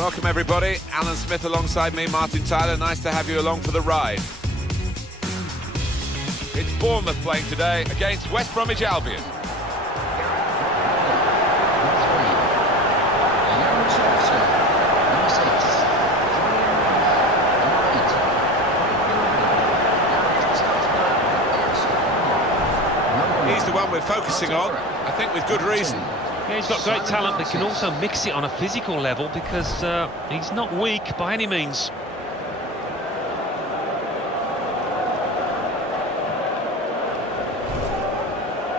Welcome everybody, Alan Smith alongside me, Martin Tyler. Nice to have you along for the ride. It's Bournemouth playing today against West Bromwich Albion. He's the one we're focusing on, I think with good reason. Yeah, he's got great talent, but can also mix it on a physical level because he's not weak by any means.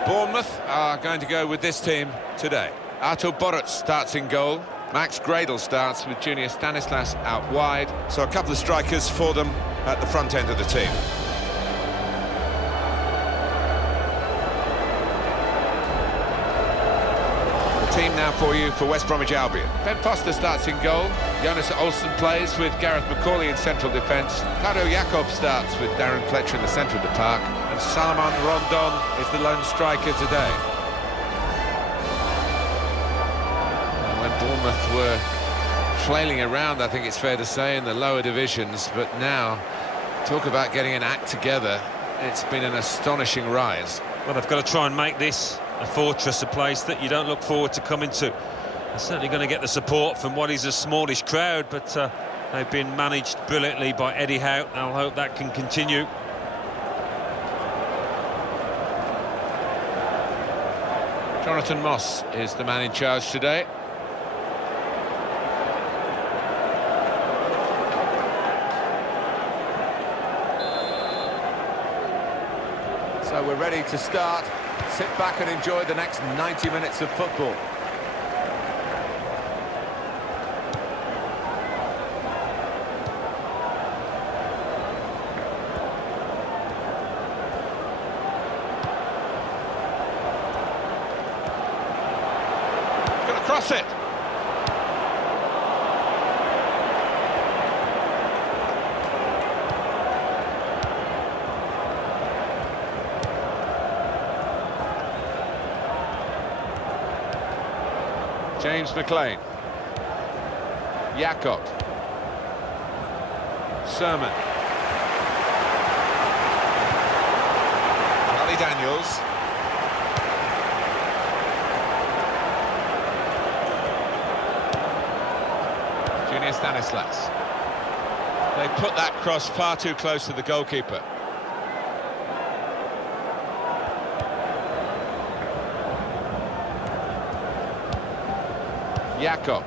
Bournemouth are going to go with this team today. Artur Boruc starts in goal. Max Gradel starts with Junior Stanislas out wide. So a couple of strikers for them at the front end of the team. Team now for you for West Bromwich Albion. Ben Foster starts in goal. Jonas Olsen plays with Gareth McCauley in central defence. Claudio Jacob starts with Darren Fletcher in the centre of the park. And Salomon Rondon is the lone striker today. And when Bournemouth were flailing around, I think it's fair to say, in the lower divisions, but now, talk about getting an act together, it's been an astonishing rise. Well, they've got to try and make this a fortress, a place that you don't look forward to coming to. They're certainly going to get the support from what is a smallish crowd, but they've been managed brilliantly by Eddie Howe. I'll hope that can continue. Jonathan Moss is the man in charge today. So we're ready to start. Sit back and enjoy the next 90 minutes of football. Gonna cross it. James McLean. Jacob. Sermon. Ali Daniels. Junior Stanislas. They put that cross far too close to the goalkeeper. Jacob.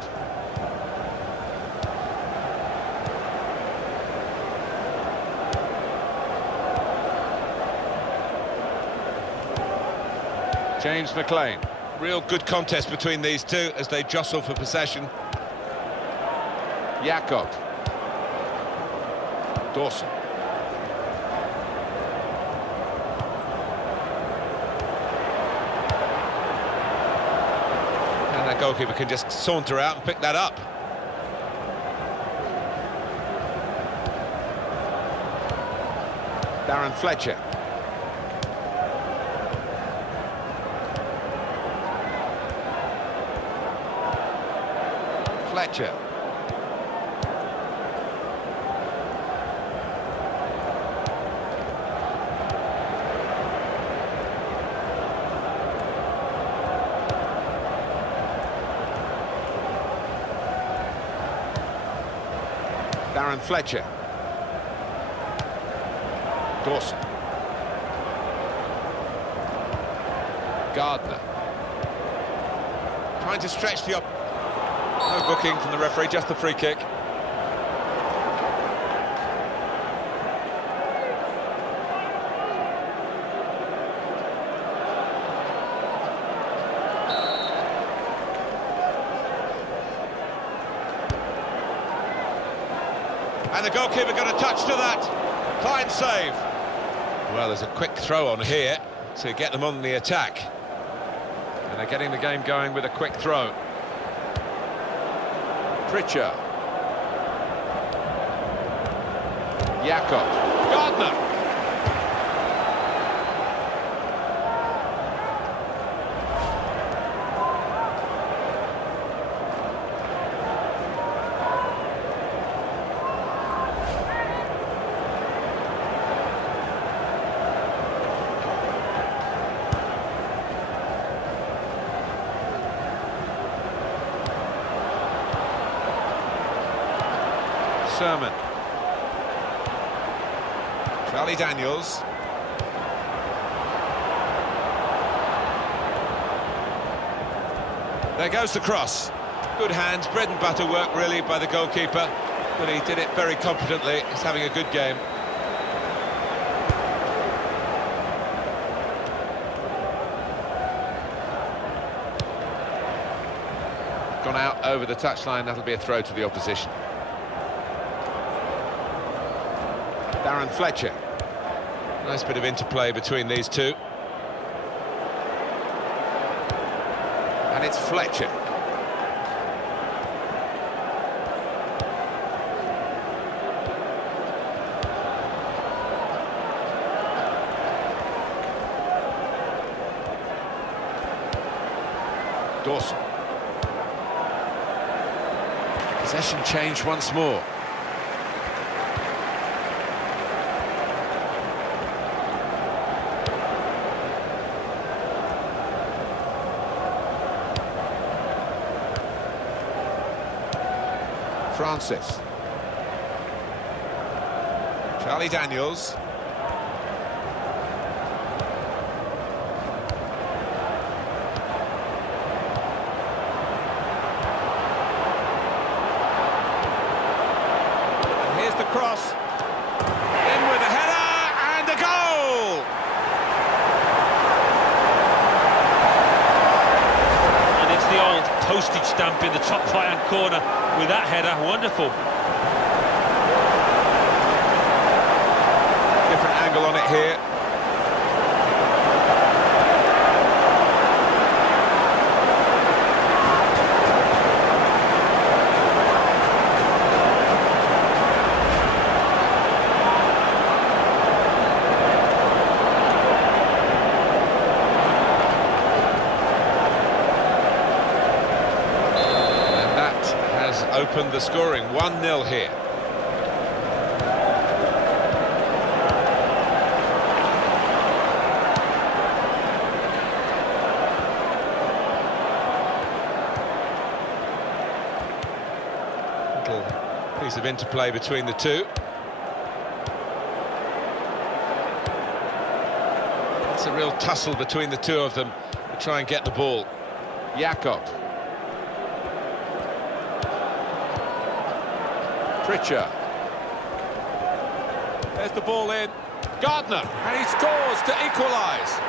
James McLean. Real good contest between these two as they jostle for possession. Jacob. Dawson. That goalkeeper can just saunter out and pick that up. Darren Fletcher. Fletcher. Darren Fletcher. Dawson. Gardner. Trying to stretch the up. No booking from the referee, just the free kick. And the goalkeeper got a touch to that. Fine save. Well, there's a quick throw on here to get them on the attack. And they're getting the game going with a quick throw. Pritchard. Jacob. Gardner. Sermon. Charlie Daniels. There goes the cross. Good hands, bread and butter work really by the goalkeeper, but he did it very competently. He's having a good game. Gone out over the touchline, that'll be a throw to the opposition. Darren Fletcher. Nice bit of interplay between these two. And it's Fletcher. Dawson. Possession change once more. Francis. Charlie Daniels. And here's the cross. In with a header and a goal! And it's the old postage stamp in the top right-hand corner with that header. Wonderful. Different angle on it here. Opened the scoring, 1-0 here. Little piece of interplay between the two. It's a real tussle between the two of them to try and get the ball. Jakob. Pritchard. There's the ball in. Gardner, and he scores to equalise.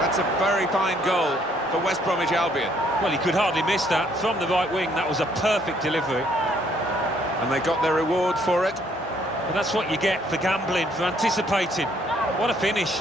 That's a very fine goal for West Bromwich Albion. Well, he could hardly miss that from the right wing. That was a perfect delivery. And they got their reward for it. Well, that's what you get for gambling, for anticipating. What a finish.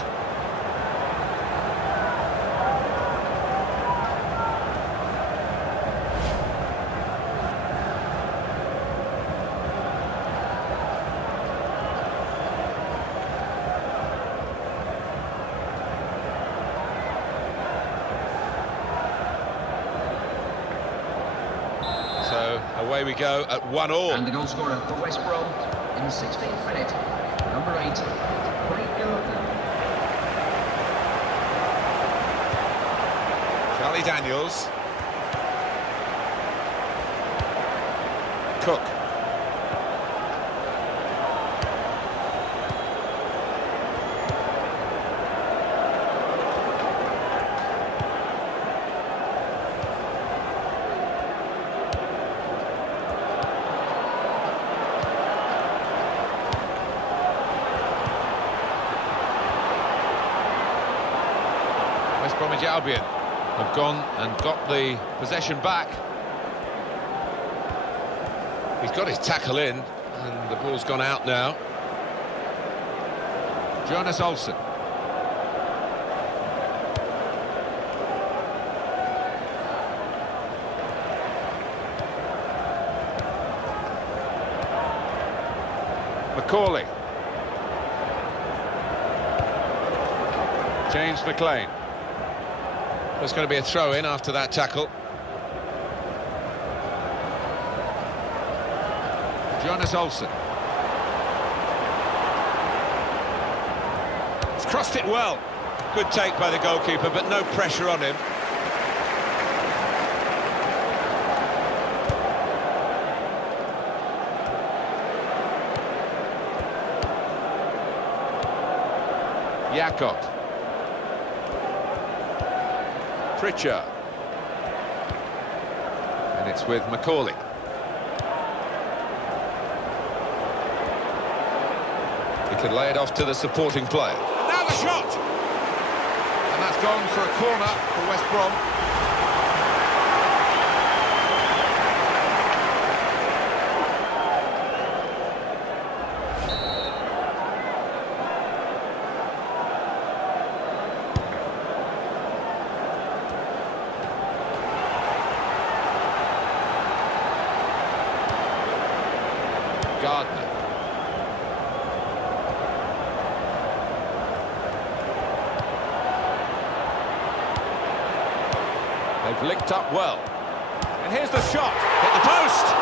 So away we go at 1-1. And the goal scorer for West Brom in the 16th minute, number 8, Charlie Daniels. Cook. West Bromwich Albion have gone and got the possession back. He's got his tackle in, and the ball's gone out now. Jonas Olsen. McCauley. James McLean. There's going to be a throw-in after that tackle. Jonas Olsen. He's crossed it well. Good take by the goalkeeper, but no pressure on him. Jakob. Pritchard. And it's with Macaulay. He can lay it off to the supporting player. Now the shot! And that's gone for a corner for West Brom. Gardner. They've linked up well. And here's the shot. Hit the post.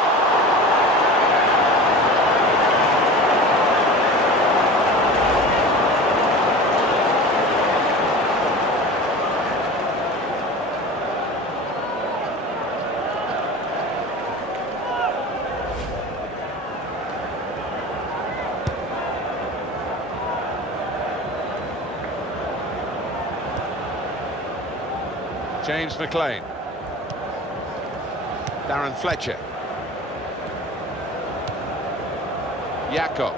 James McLean. Darren Fletcher. Jakob.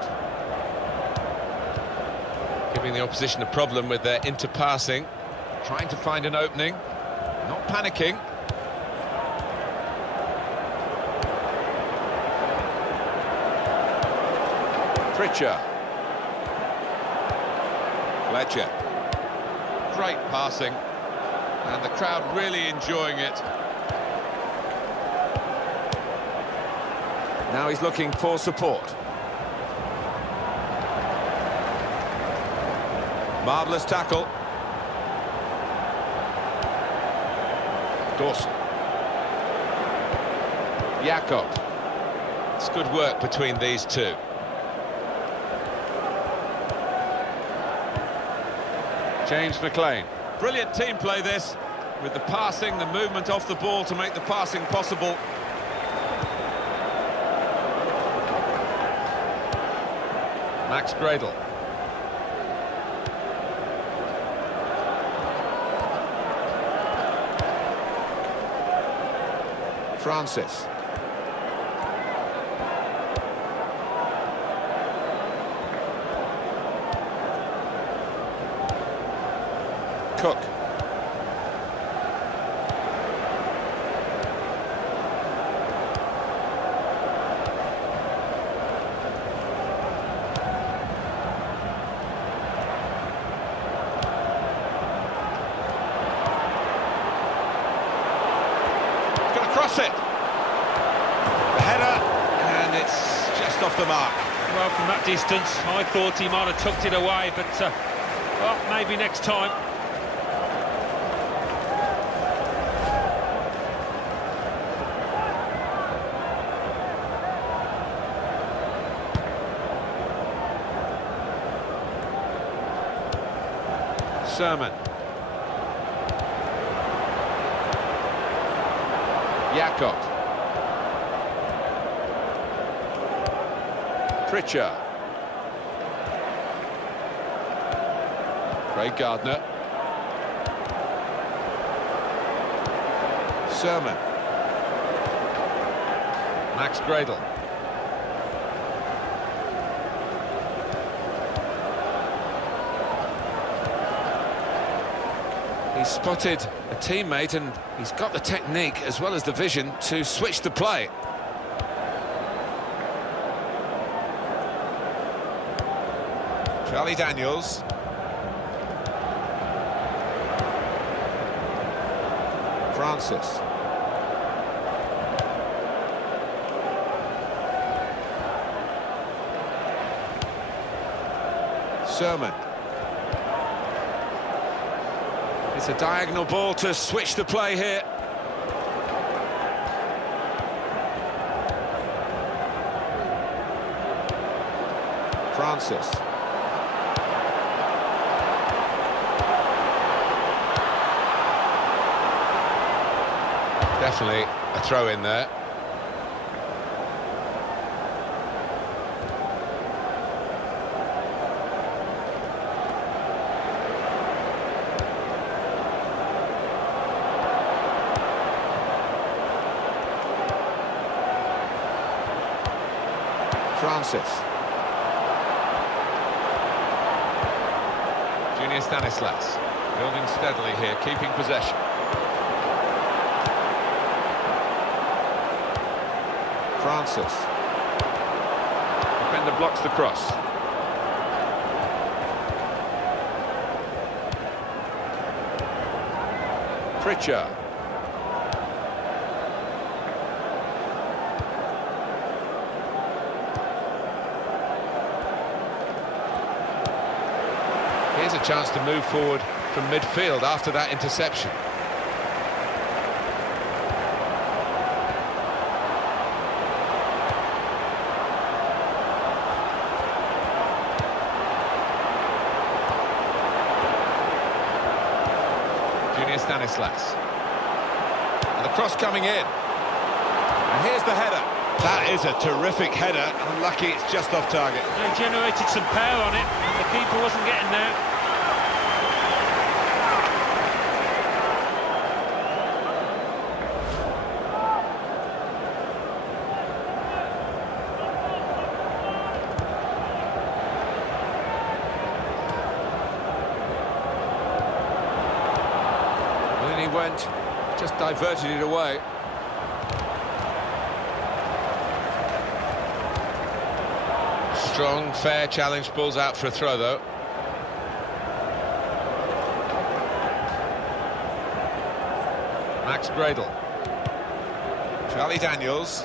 Giving the opposition a problem with their interpassing. Trying to find an opening. Not panicking. Pritchard. Fletcher. Great passing. And the crowd really enjoying it. Now he's looking for support. Marvellous tackle. Dawson. Jakob. It's good work between these two. James McLean. Brilliant team play this, with the passing, the movement off the ball to make the passing possible. Max Gradle. Francis. Cook. Gonna cross it. The header, and it's just off the mark. Well, from that distance, I thought he might have tucked it away, but, well, maybe next time. Sermon. Jakob. Pritchard. Craig Gardner. Sermon. Max Gradle. He's spotted a teammate and he's got the technique as well as the vision to switch the play. Charlie Daniels. Francis. Sermon. It's a diagonal ball to switch the play here. Francis. Definitely a throw in there. Francis. Junior Stanislas building steadily here, keeping possession. Francis. Defender blocks the cross. Pritchard. Here's a chance to move forward from midfield after that interception. Junior Stanislas. And the cross coming in. And here's the header. That is a terrific header. Unlucky it's just off target. They generated some power on it, and the keeper wasn't getting there. And then he went, just diverted it away. Strong, fair challenge, balls out for a throw though. Max Gradle. Charlie Daniels.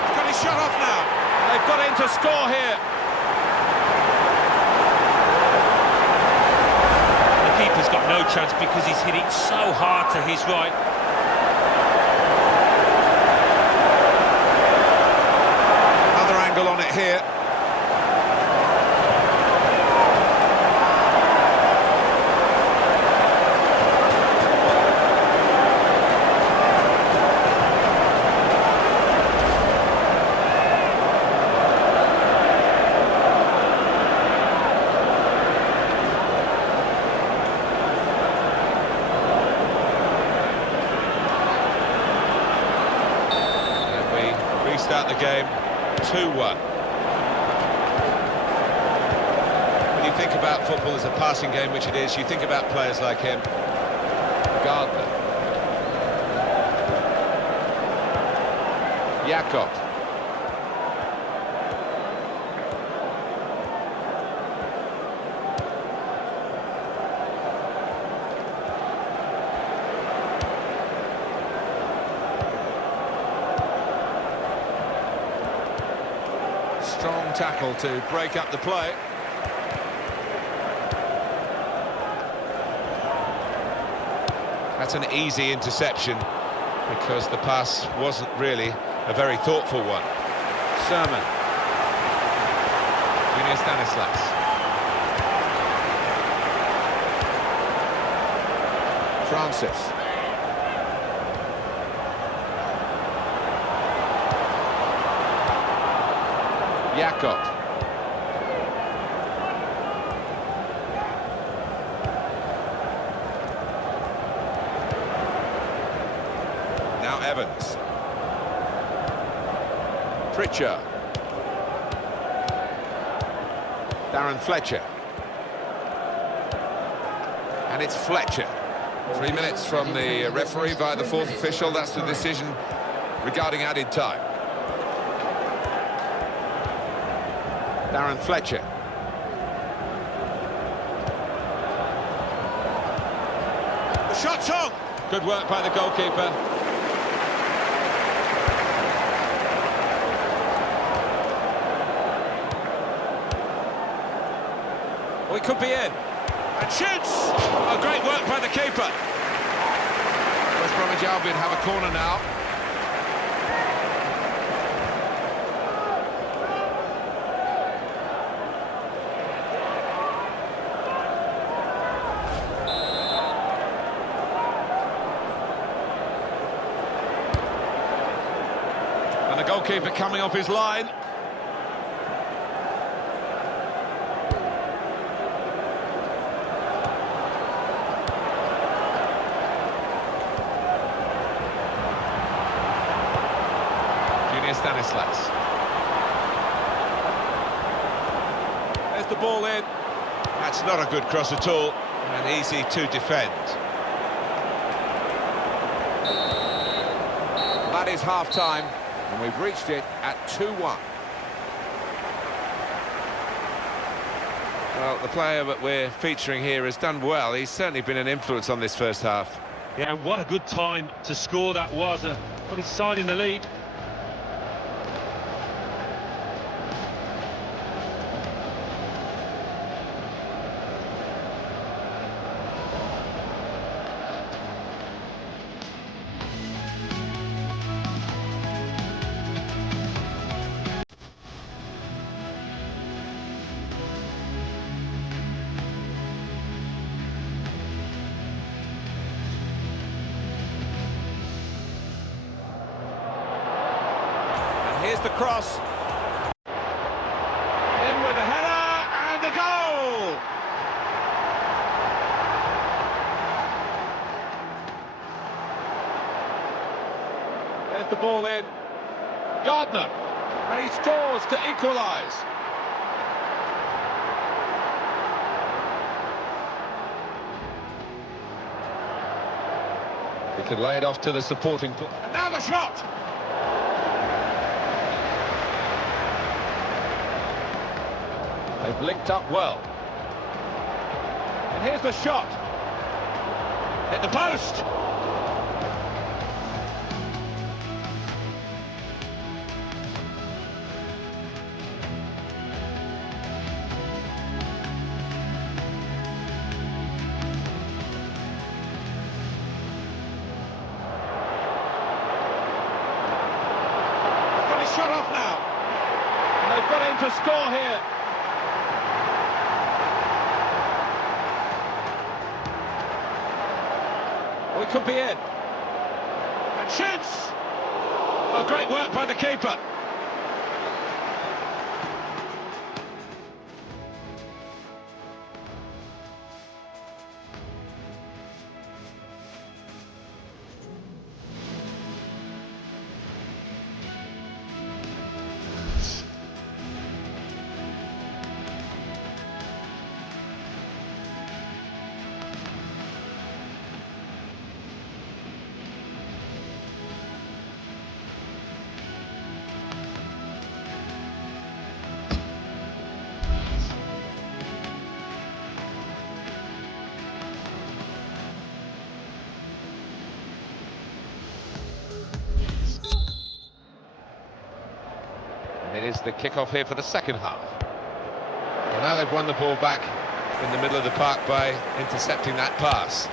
He's got his shot off now. They've got him to score here. Keeper's got no chance because he's hit it so hard to his right. Another angle on it here. Start the game 2-1. When you think about football as a passing game, which it is, you think about players like him. Gardner. Jakob. Strong tackle to break up the play. That's an easy interception because the pass wasn't really a very thoughtful one. Sermon. Junior Stanislas. Francis. Jakob. Now Evans. Pritchard. Darren Fletcher. And it's Fletcher. 3 minutes from the referee via the fourth official. That's the decision regarding added time. Darren Fletcher. The shot's on! Good work by the goalkeeper. Well, he could be in. And shoots! Oh, great work by the keeper. West Bromwich Albion have a corner now. goalkeeper coming off his line. Stanislas. There's the ball in. That's not a good cross at all, and easy to defend. That is half-time, and we've reached it at 2-1. Well, the player that we're featuring here has done well. He's certainly been an influence on this first half. Yeah, what a good time to score that was. Put his side in the lead. Here's the cross. In with the header and the goal! There's the ball in. Gardner. And he scores to equalise. He could lay it off to the supporting... And now the shot! They've linked up well. And here's the shot. Hit the post. Got his shot off now. And they've got him to score here. It could be in. And shoots! Oh, great work by the keeper. It is the kick-off here for the second half. And now they've won the ball back in the middle of the park by intercepting that pass.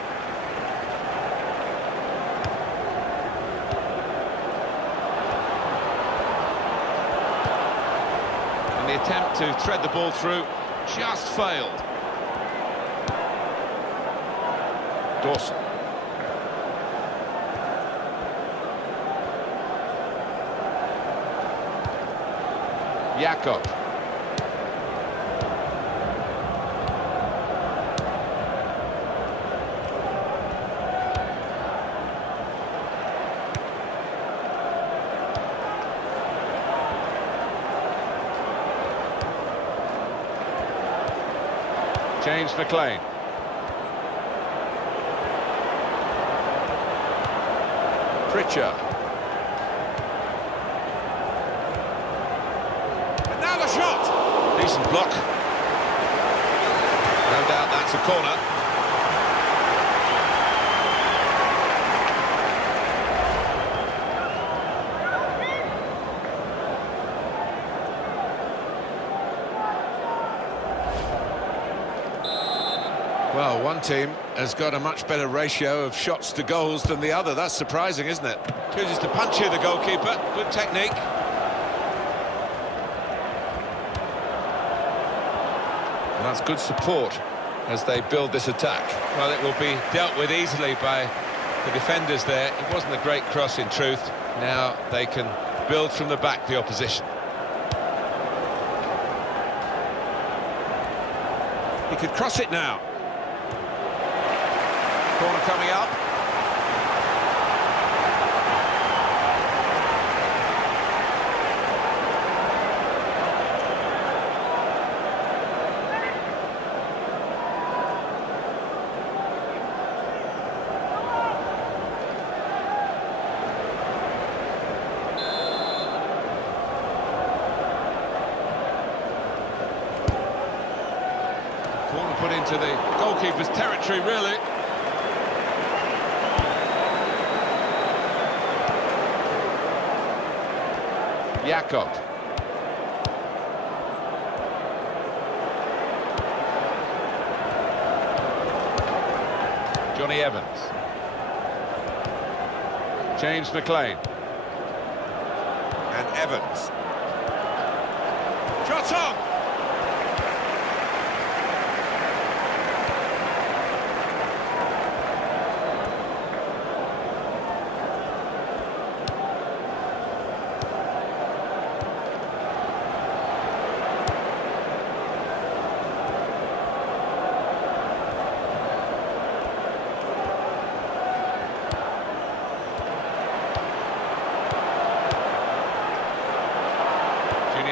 And the attempt to thread the ball through just failed. Dawson. Jakob. James McLean. Pritchard. And now the shot! Decent block. No doubt that's a corner. Well, one team has got a much better ratio of shots to goals than the other. That's surprising, isn't it? Chooses to punch here, the goalkeeper. Good technique. And that's good support as they build this attack. Well, it will be dealt with easily by the defenders there. It wasn't a great cross in truth. Now they can builds from the back, the opposition. He could cross it now. Corner coming up. Corner put into the goalkeeper's territory, really. Jakob. Johnny Evans. James McLean. And Evans. Shot on!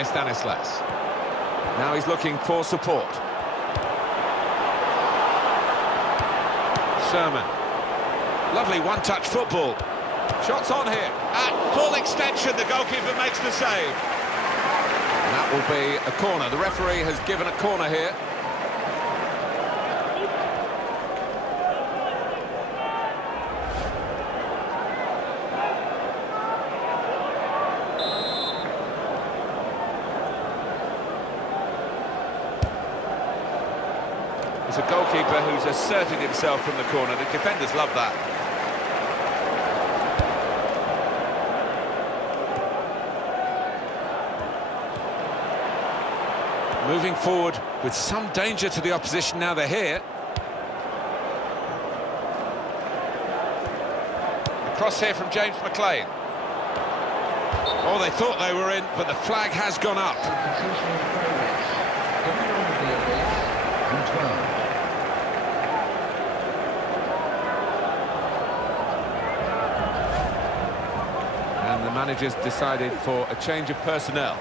Stanislas. Now he's looking for support. Sermon. Lovely one-touch football. Shots on here. At full extension, the goalkeeper makes the save. And that will be a corner. The referee has given a corner here. It's a goalkeeper who's asserted himself from the corner. The defenders love that. Moving forward with some danger to the opposition now they're here. A cross here from James McLean. Oh, they thought they were in, but the flag has gone up. And the manager's decided for a change of personnel.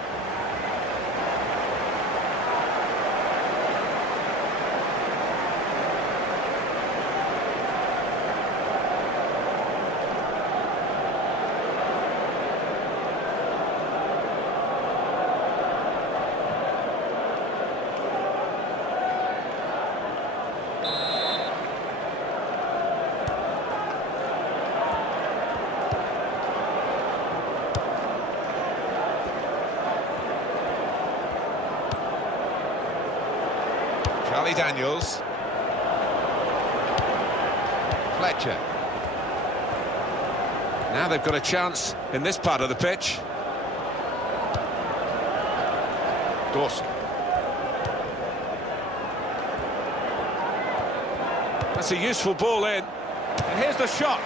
Charlie Daniels. Fletcher. Now they've got a chance in this part of the pitch. Dawson. That's a useful ball in. And here's the shot.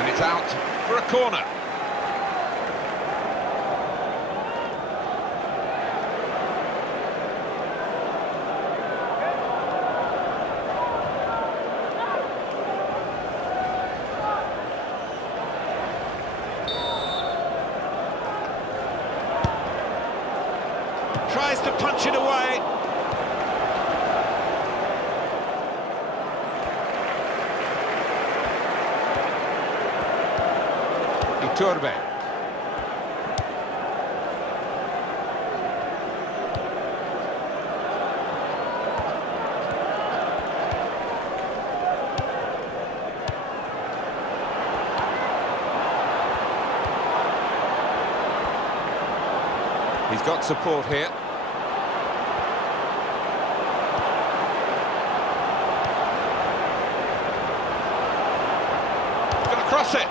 And it's out for a corner. Tries to punch it away. Iturbe. He's got support here. Cross it.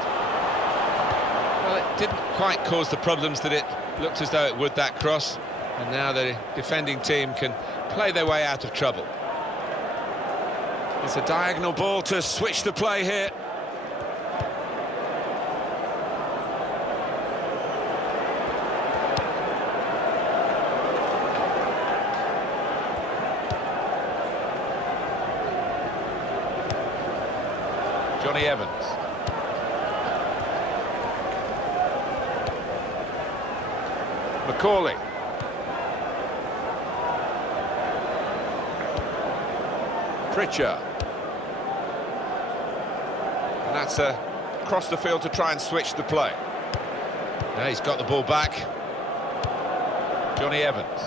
Well, it didn't quite cause the problems that it looked as though it would, that cross. And now the defending team can play their way out of trouble. It's a diagonal ball to switch the play here. Johnny Evans. Macaulay. Pritchard. And that's across the field to try and switch the play. Now he's got the ball back. Johnny Evans.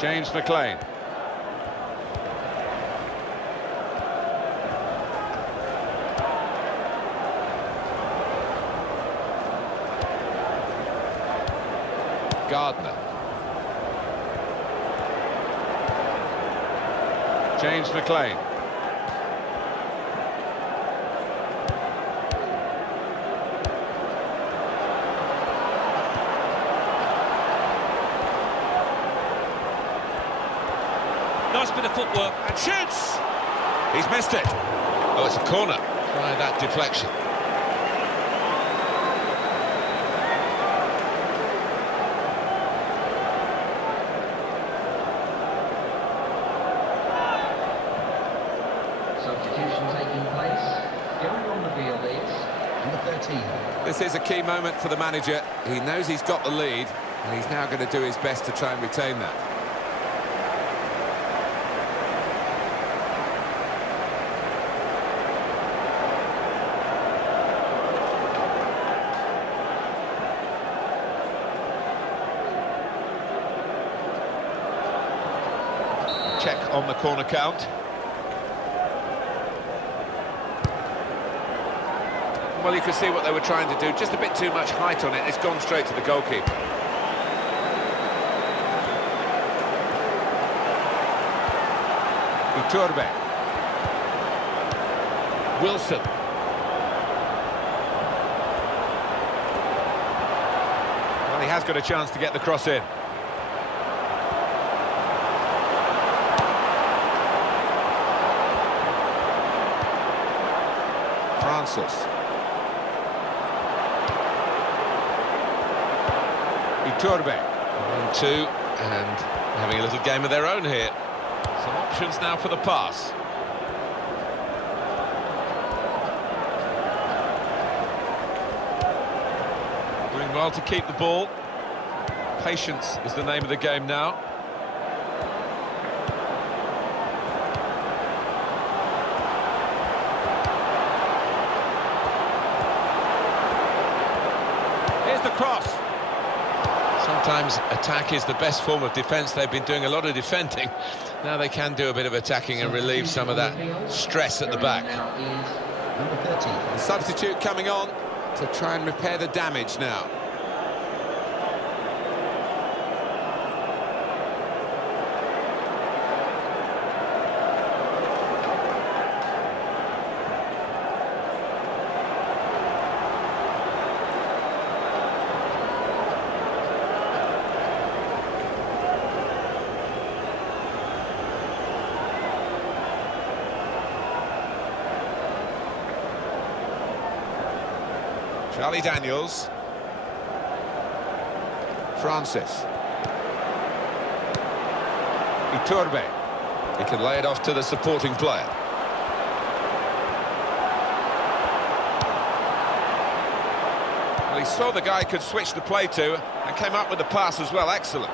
James McLean. Gardner. James McLean. Nice bit of footwork. And shoots! He's missed it. Oh, it's a corner. Try that deflection. Substitution taking place. Going on the field is number 13. This is a key moment for the manager. He knows he's got the lead, and he's now going to do his best to try and retain that. Check on the corner count. Well, you can see what they were trying to do. Just a bit too much height on it. It's gone straight to the goalkeeper. Iturbe. Wilson. Well, he has got a chance to get the cross in. Francis. Iturbe. 1-2, and having a little game of their own here. Some options now for the pass. Doing well to keep the ball. Patience is the name of the game now. Here's the cross. Sometimes attack is the best form of defence. They've been doing a lot of defending. Now they can do a bit of attacking and relieve some of that stress at the back. The substitute coming on to try and repair the damage now. Charlie Daniels. Francis. Iturbe. He can lay it off to the supporting player. Well, he saw the guy could switch the play to and came up with the pass as well. Excellent.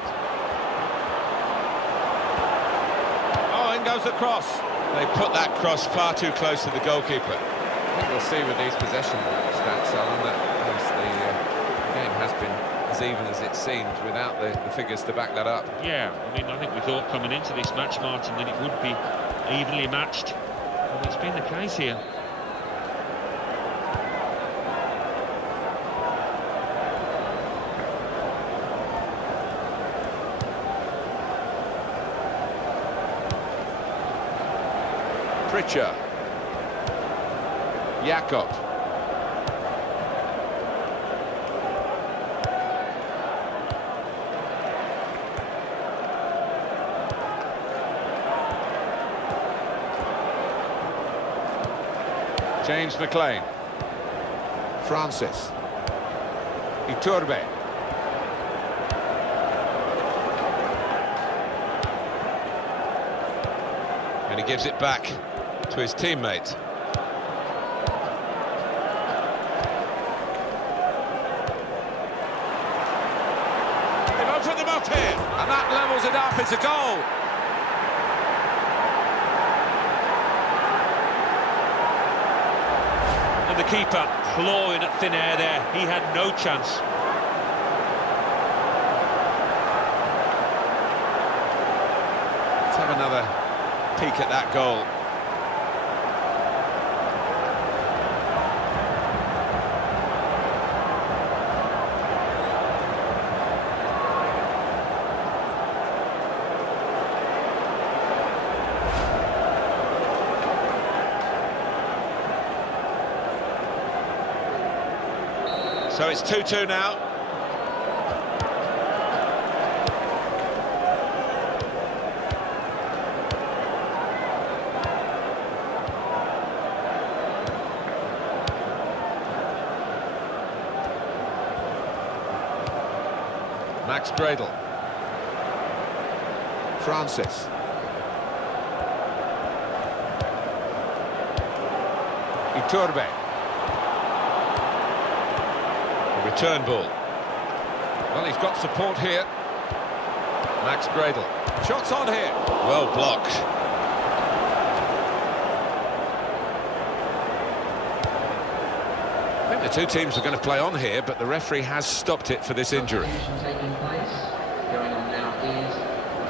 Oh, in goes the cross. They put that cross far too close to the goalkeeper. I think we'll see with these possession stats, Alan, that the game has been as even as it seemed without the figures to back that up. Yeah, I mean, I think we thought coming into this match, Martin, that it would be evenly matched. And it's been the case here. Pritchard. Jakob. James McLean. Francis. Iturbe. And he gives it back to his teammate. it up, it's a goal. And the keeper clawing at thin air there. He had no chance. Let's have another peek at that goal. So it's 2-2 now. Max Gradle. Francis. Iturbe. Return ball. Well, he's got support here. Max Gradle. Shots on here. Well blocked. I think the two teams are going to play on here, but the referee has stopped it for this injury. Taking place. Going on now is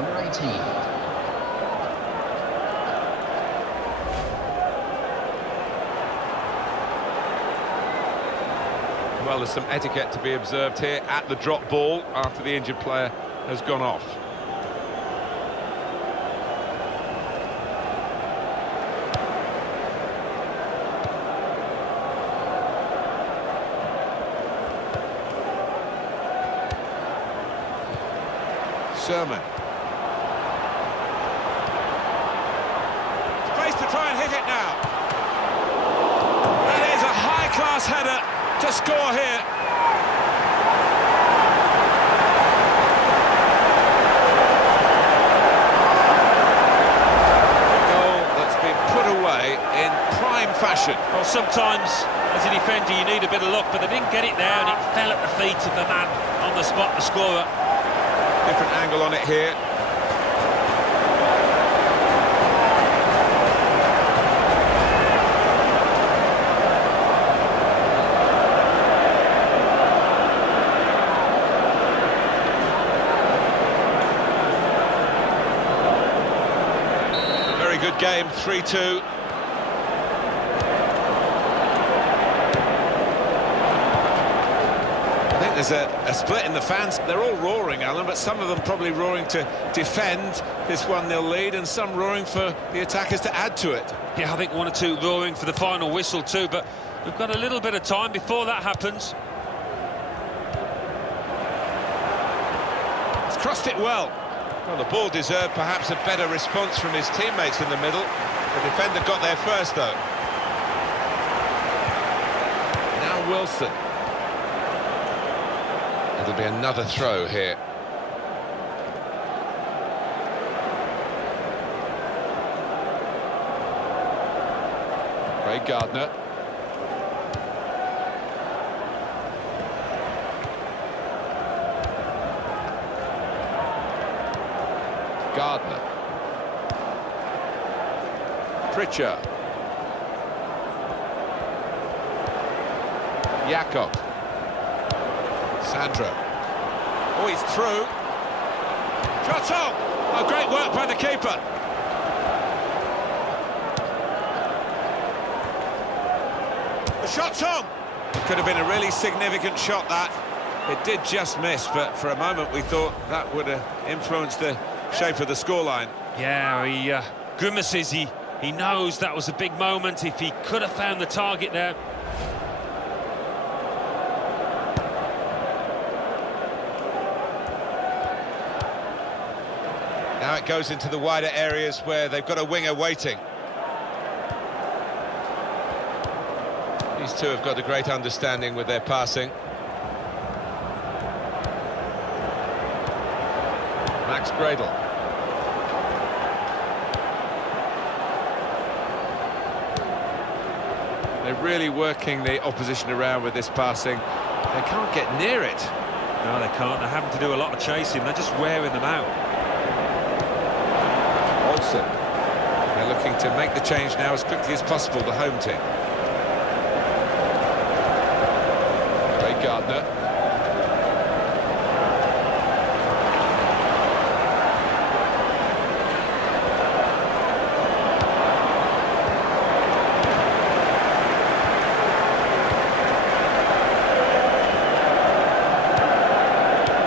number 18. Well, there's some etiquette to be observed here at the drop ball after the injured player has gone off. Sermon. Space to try and hit it now. That is a high-class header to score here. A goal that's been put away in prime fashion. Well, sometimes as a defender you need a bit of luck, but they didn't get it there and it fell at the feet of the man on the spot, the scorer. Different angle on it here. Very good game, 3-2. There's a split in the fans. They're all roaring, Alan, but some of them probably roaring to defend this 1-0 lead and some roaring for the attackers to add to it. Yeah, I think one or two roaring for the final whistle too, but we've got a little bit of time before that happens. He's crossed it well. Well, the ball deserved perhaps a better response from his teammates in the middle. The defender got there first, though. Now Wilson. It'll be another throw here. Ray Gardner. Gardner. Pritchard. Jakob. Sandro. Oh, he's through. Shot on! Oh, great work by the keeper. The shot's on! It could have been a really significant shot, that. It did just miss, but for a moment we thought that would have influenced the shape of the scoreline. Yeah, he grimaces. He knows that was a big moment. If he could have found the target there. Now it goes into the wider areas where they've got a winger waiting. These two have got a great understanding with their passing. Max Gradle. They're really working the opposition around with this passing. They can't get near it. No, they can't. They're having to do a lot of chasing. They're just wearing them out. Wilson. They're looking to make the change now as quickly as possible, the home team. Craig Gardner.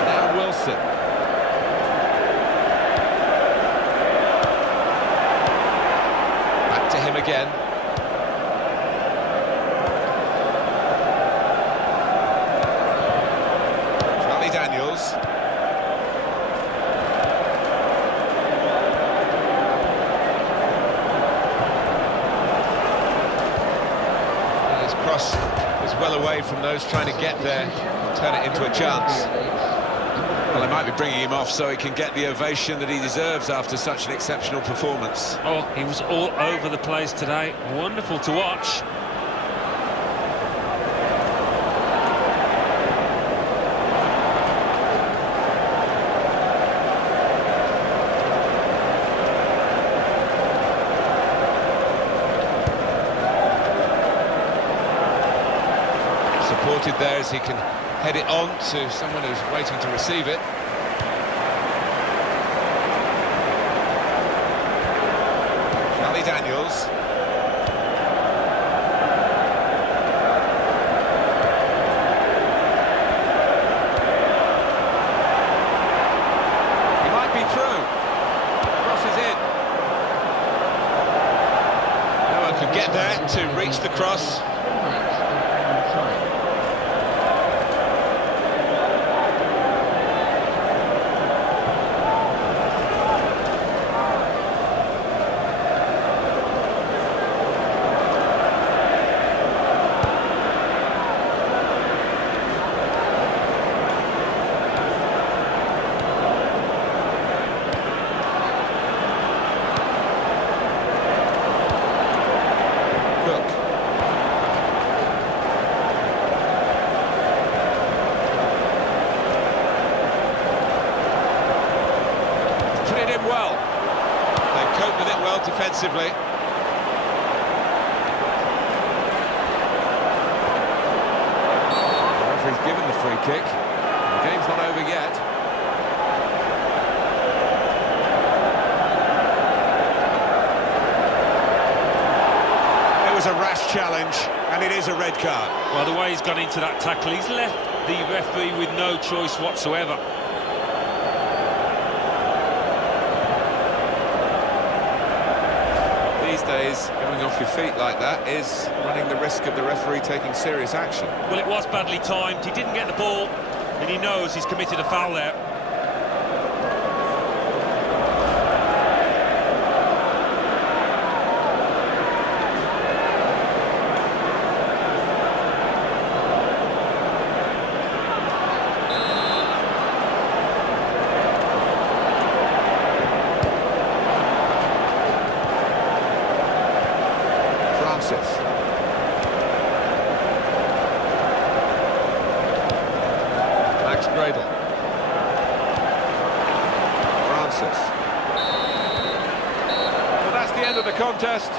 Now Wilson. Back to him again. Daniels. His cross is well away from those trying to get there, turn it into a chance. Well, they might be bringing him off so he can get the ovation that he deserves after such an exceptional performance. Oh, he was all over the place today. Wonderful to watch. Supported there as he can head it on to someone who's waiting to receive it. Charlie Daniels. He might be through. Crosses in. No one could get there to reach the cross. Well, they cope with it well defensively. The referee's given the free kick. The game's not over yet. It was a rash challenge, and it is a red card. Well, the way he's gone into that tackle, he's left the referee with no choice whatsoever. These days, going off your feet like that is running the risk of the referee taking serious action. Well, it was badly timed. He didn't get the ball, and he knows he's committed a foul there. Francis. Well, that's the end of the contest.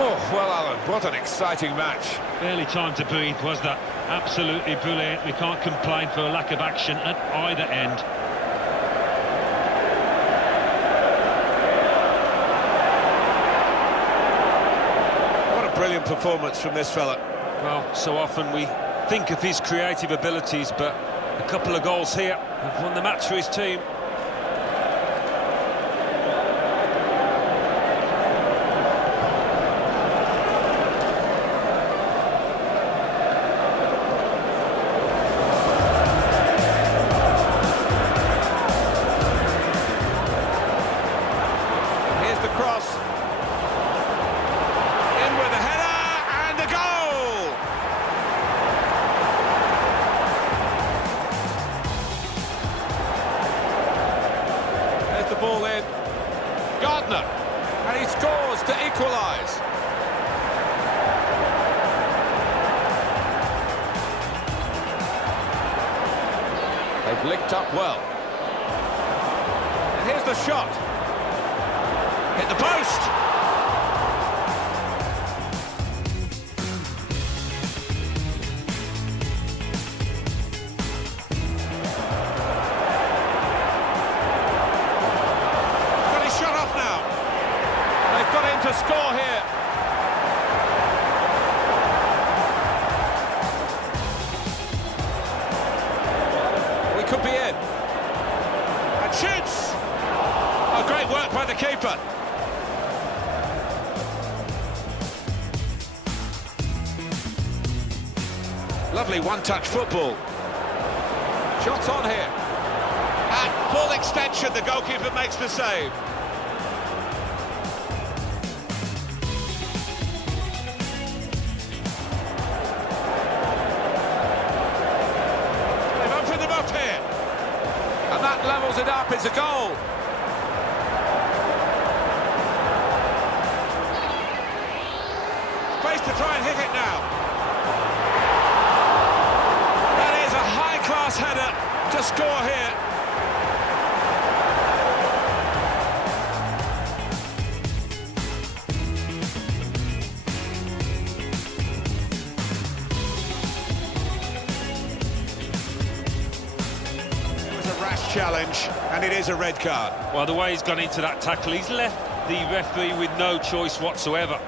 Oh, well, Alan, what an exciting match. Barely time to breathe, was that? Absolutely brilliant. We can't complain for a lack of action at either end. What a brilliant performance from this fella. Well, so often we think of his creative abilities, but a couple of goals here have won the match for his team. Here's the cross. In with a header and a goal! There's the ball in. Gardner, and he scores to equalise. They've linked up well. And here's the shot. Hit the post! Got his shot off now. They've got him to score here. We could be in. And shoots! Oh, great work by the keeper. Lovely one-touch football. Shots on here. At full extension, the goalkeeper makes the save. They've opened them up here. And that levels it up. It's a goal. Space to try and hit it now. Class header to score here. It was a rash challenge, and it is a red card. Well, the way he's gone into that tackle, he's left the referee with no choice whatsoever.